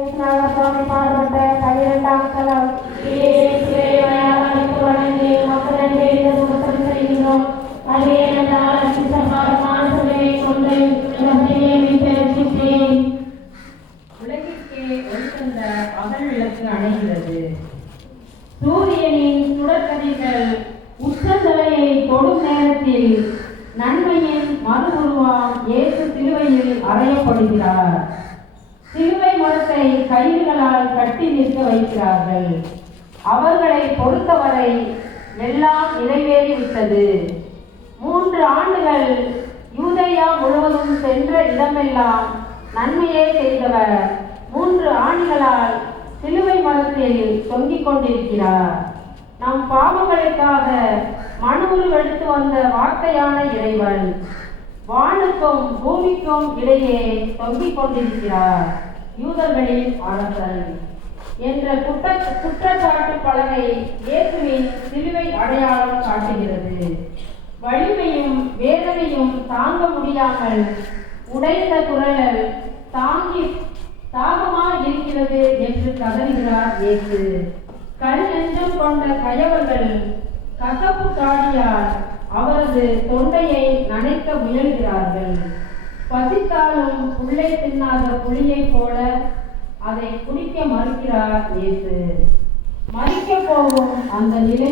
கிருஷ்ணார சுவாமி பாடுபட்ட பனிரெண்டாம் கலம் நேரத்தில் நன்மையின் மறு உருவம் இயேசு திருவையில் அறையப்படுகிறார். சிலுவை மரத்தை கயிறுகளால் கட்டி நிற்க வைக்கிறார்கள். அவர்களை பொறுத்தவரை எல்லாம் நிறைவேறிவிட்டது மூன்று ஆண்டுகள் யூதையா முழுவதும் சென்ற இடமெல்லாம் நன்மையே செய்தவர். மூன்று ஆண்டுகளால் சிலுவை மரத்தில் தொங்கிக் கொண்டிருக்கிறார். நம் பாவங்களுக்காக மனு உருவெடுத்து வந்த வார்த்தையான இறைவன். வானுக்கும் பூமிக்கும் இடையே தொங்கிக் கொண்டிருக்கிறார். யூதர்களின் அரசன் என்ற குற்ற குற்றச்சாட்டு பலகை இயேசுவின் சிலுவை அடையாளம் காட்டுகிறது. வலிமையும் வேதனையும் தாங்க முடியாமல் உடைந்த குரல் தாங்கி தாகமா இருக்கிறது என்று கதறுகிறார் இயேசு. கல் நெஞ்சம் கொண்ட கயவர்கள் கசப்பு காடியால் அவரது தொண்டு நனைக்க முயல்கிறார்கள். பசித்தாலும் புள்ளை தின்னாத புலியைப் போல அதை குடிக்க மறுக்கிறார் இயேசு. மறிக்க போகும் அந்த நிலை